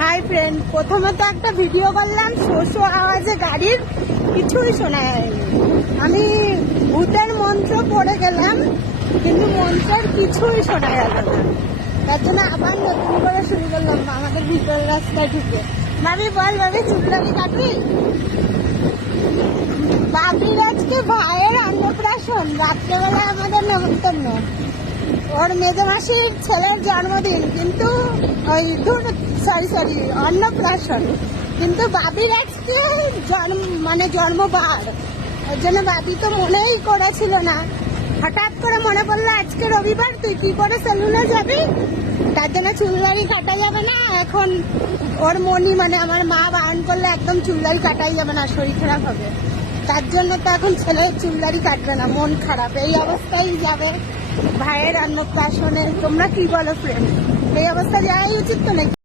Hi friend, প্রথমে তো একটা ভিডিও করলাম, শোষো আওয়াজে গাড়ির কিছুই শোনা যায়নি। আমি ভূতের মন্ত্র পড়ে গেলাম, কিন্তু মন্ত্রের কিছুই শোনা গেল না। তার জন্য আবার নতুন করে শুরু করলাম আমাদের ভিতরের রাস্তায় ঢুকে। ভাবি বল, ভাবি চুপলামি কাটবি? বাবির আজকে ভাইয়ের অন্নপ্রাশন, রাত্রেবেলা আমাদের নেমন্তন্ন। ওর মেজো মাসির ছেলের জন্মদিন, কিন্তু ওই সরি অন্নপ্রাশন, কিন্তু বাবির আজকে জন্মবার। ওর জন্য বাবি তো মনেই করেছিল না, হঠাৎ করে মনে পড়লো আজকে রবিবার, তুই কি করে সেলুনে যাবি? তার জন্য চুলদাড়ি কাটা যাবে না এখন। ওর মনি আমার মা বারণ করলে একদম চুলদাড়ি কাটাই যাবে না, শরীর খারাপ হবে। তার জন্য তো এখন ছেলের চুলদাড়ি কাটবে না, মন খারাপ, এই অবস্থায় যাবে ভাইয়ের অন্নপ্রাশনে। তোমরা কি বলো ফ্রেন্ড, এই অবস্থা যাওয়াই উচিত তো নাকি?